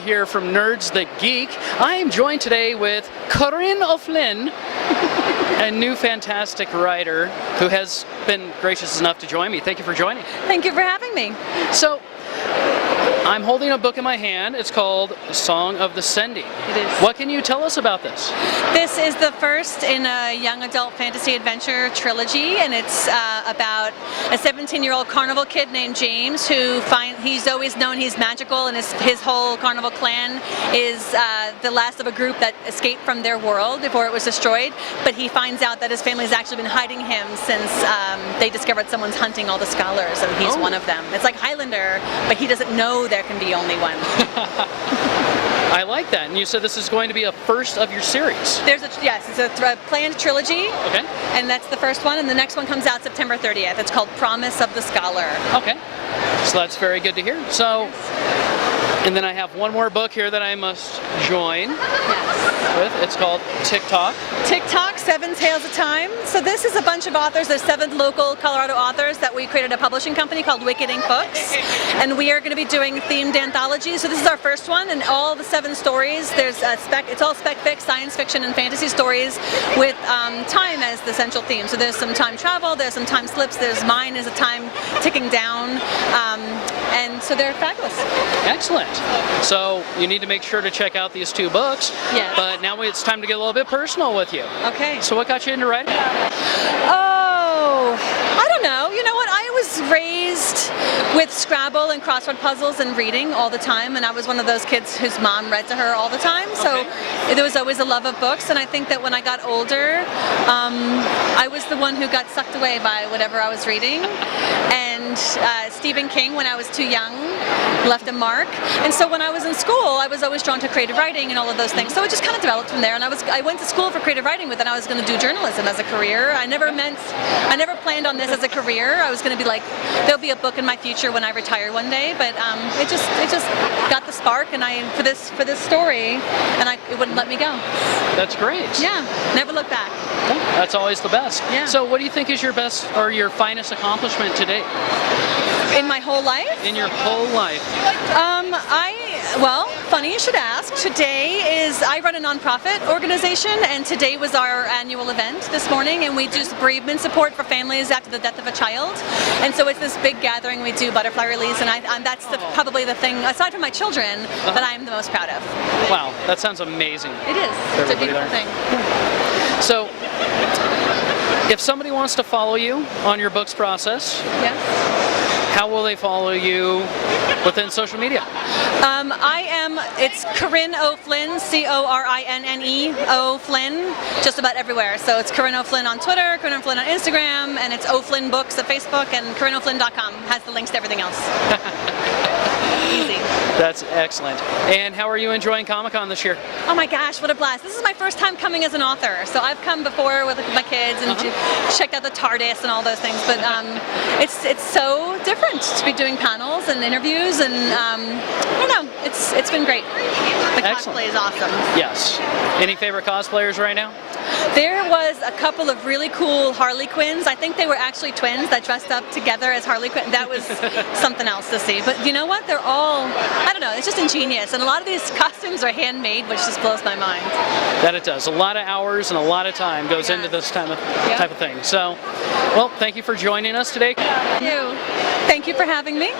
Scotty here from Nerds That Geek. I am joined today with Corinne O'Flynn, a new fantastic writer who has been gracious enough to join me. Thank you for joining. Thank you for having me. So, I'm holding a book in my hand. It's called Song of the Sending. It is. What can you tell us about this? This is the first in a young adult fantasy adventure trilogy, and it's about a 17-year-old carnival kid named James he's always known he's magical, and his whole carnival clan is the last of a group that escaped from their world before it was destroyed, but he finds out that his family's actually been hiding him since they discovered someone's hunting all the scholars, and he's one of them. It's like Highlander, but he doesn't know there can be only one. I like that. And you said this is going to be a first of your series. Yes, it's a planned trilogy. Okay. And that's the first one, and the next one comes out September 30th. It's called Promise of the Scholar. Okay. So that's very good to hear. So, and then I have one more book here that I must join with. It's called TikTok. TikTok, 7 Tales of Time. So this is a bunch of authors. There's 7 local Colorado authors that we created a publishing company called Wicked Ink Books. And we are going to be doing themed anthologies. So this is our first one, and all the 7 stories, it's all spec fic, science fiction, and fantasy stories with time as the central theme. So there's some time travel, there's some time slips, mine is a time ticking down, and so they're fabulous. Excellent. So you need to make sure to check out these 2 books. Yeah. But now it's time to get a little bit personal with you. Okay. So what got you into writing? Oh, I don't know. You know what? I was raised with Scrabble and crossword puzzles and reading all the time, and I was one of those kids whose mom read to her all the time. So there was always a love of books, and I think that when I got older, I was the one who got sucked away by whatever I was reading. And Stephen King, when I was too young, left a mark. And so when I was in school, I was always drawn to creative writing and all of those things. So it just kind of developed from there. And I went to school for creative writing, but then I was going to do journalism as a career. I never planned on this as a career. I was going to be like, there'll be a book in my future when I retire one day. But it just got the spark, and for this story, and it wouldn't let me go. That's great. Yeah, never look back. Well, that's always the best. Yeah. So what do you think is your best or your finest accomplishment to date? In my whole life? In your whole life. Well, funny you should ask. I run a nonprofit organization, and today was our annual event this morning, and we do bereavement support for families after the death of a child. And so it's this big gathering. We do butterfly release, and that's probably the thing, aside from my children, that I'm the most proud of. Wow, that sounds amazing. It is. It's a beautiful thing. So, if somebody wants to follow you on your books process, how will they follow you within social media? It's Corinne O'Flynn, Corinne O'Flynn, just about everywhere. So it's Corinne O'Flynn on Twitter, Corinne O'Flynn on Instagram, and it's O'Flynn Books at Facebook, and CorinneO'Flynn.com has the links to everything else. Easy. That's excellent. And how are you enjoying Comic-Con this year? Oh my gosh, what a blast. This is my first time coming as an author. So I've come before with my kids and checked out the TARDIS and all those things, but it's so different to be doing panels and interviews, and I don't know, it's been great. The cosplay is awesome. Yes. Any favorite cosplayers right now? There was a couple of really cool Harley Quinns. I think they were actually twins that dressed up together as Harley Quinn. That was something else to see. But you know what? They're all, I don't know, it's just ingenious. And a lot of these costumes are handmade, which just blows my mind. That it does. A lot of hours and a lot of time goes into this type of thing. So, well, thank you for joining us today. Thank you. Thank you for having me.